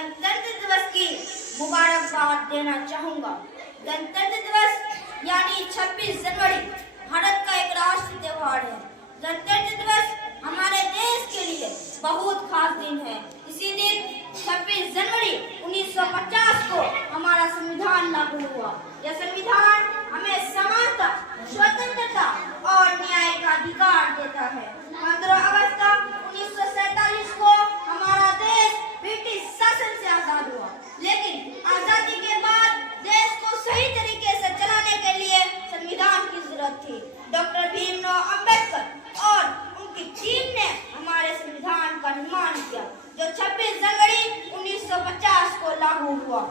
गणतंत्र दिवस की मुबारकबाद देना चाहूँगा। गणतंत्र दिवस यानी 26 जनवरी भारत का एक राष्ट्रीय त्योहार है। गणतंत्र दिवस हमारे देश के लिए बहुत खास दिन है। इसी दिन 26 जनवरी 1950 को हमारा संविधान लागू हुआ। यह संविधान हमें समानता, स्वतंत्रता और न्याय का अधिकार देता है। 15 अगस्त 1947 को हमारा देश ब्रिटिश शासन से आजाद हुआ, लेकिन आजादी के बाद देश को सही तरीके से चलाने के लिए संविधान की जरूरत थी। डॉक्टर भीमराव अंबेडकर और उनकी टीम ने हमारे संविधान का निर्माण किया, जो 26 जनवरी 1950 को लागू हुआ।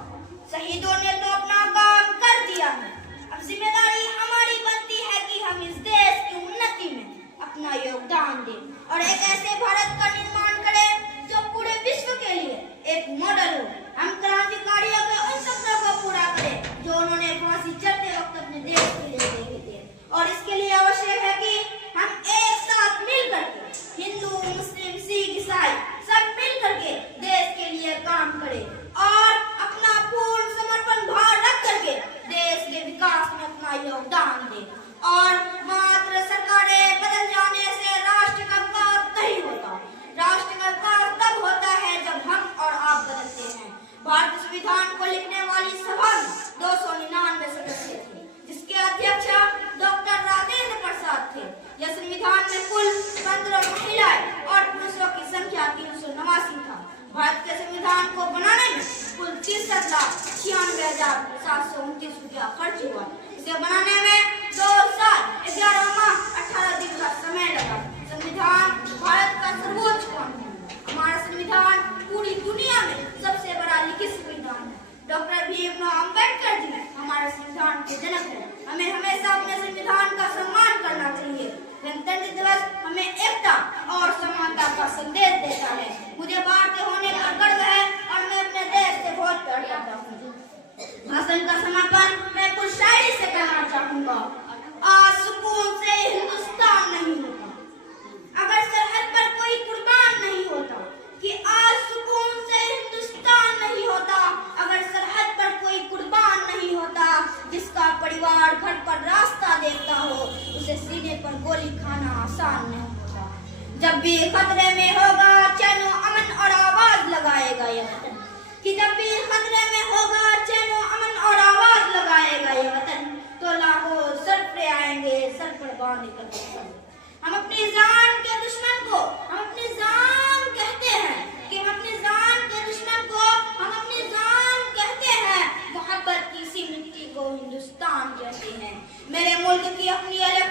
शहीदों ने तो अपना काम कर दिया है, अब जिम्मेदारी हमारी बनती है कि हम इस देश की उन्नति में अपना योगदान दें और एक ऐसे भारत का निर्माण करें जो पूरे विश्व के लिए एक मॉडल हो। हम क्रांतिकारियों के उन सपनों को पूरा करें जो उन्होंने फांसी चढ़ते वक्त अपने देश के लिए देखे थे, और इसके लिए आवश्यक है कि हम एक साथ मिल करके हिंदू, मुस्लिम, सिख, ईसाई सब मिल करके देश के लिए काम करें और अपना पूर्ण समर्पण भाव रख करके देश के विकास में अपना योगदान दें। और मात्र सरकारें बदल जाने से राष्ट्र का विकास नहीं होता। राष्ट्र का विकास तब होता है जब हम और आप बदलते हैं। भारतीय संविधान को लिखने वाली सभा में 299 सदस्य थे, जिसके अध्यक्ष डॉक्टर राजेंद्र प्रसाद थे। यह संविधान में कुल 15 महिलाएं और पुरुषों की संख्या 389 था। भारत के संविधान को बनाने में कुल 63,96,729 रुपया खर्च हुआ। इसे बनाने में 2 साल 11 माह 18 दिन का समय लगा। संविधान भारत का सर्वोच्च कानून है। हमारा संविधान पूरी दुनिया में सबसे बड़ा लिखित संविधान है। डॉक्टर भीमराव अंबेडकर जी हमारे संविधान के जनक हैं। हमें हमेशा अपने संविधान का सम्मान करना चाहिए। गणतंत्र दिवस हमें एकता और समानता का संदेश देता है। मुझे भारतीय होने का गर्व है और मैं अपने देश से बहुत प्यार करता हूँ। भाषण का समापन मैं कुछ शायरी से कहना चाहूँगा। आज सुकून से हिंदुस्तान नहीं होता अगर सरहद पर कोई कुर्बान नहीं होता, कि आज सुकून से हिंदुस्तान नहीं होता अगर सरहद पर कोई कुर्बान नहीं होता। जिसका परिवार घर पर रास्ता देखता हो, उसे सीने पर गोली खाना आसान नहीं होता। जब भी खतरे में होगा चैन अमन और आवाज लगाएगा यह वतन, कि जब भी खतरे में होगा चैन अमन और आवाज लगाएगा यह वतन, तो लाखों सर पे आएंगे सर पर बांध कर। हम अपनी जान के दुश्मन को हम अपनी जान कहते हैं, कि हम अपनी जान के दुश्मन को हम अपनी जान कहते हैं। मोहब्बत की सी मिट्टी को हिंदुस्तान कहते हैं। मेरे मुल्क की अपनी अलग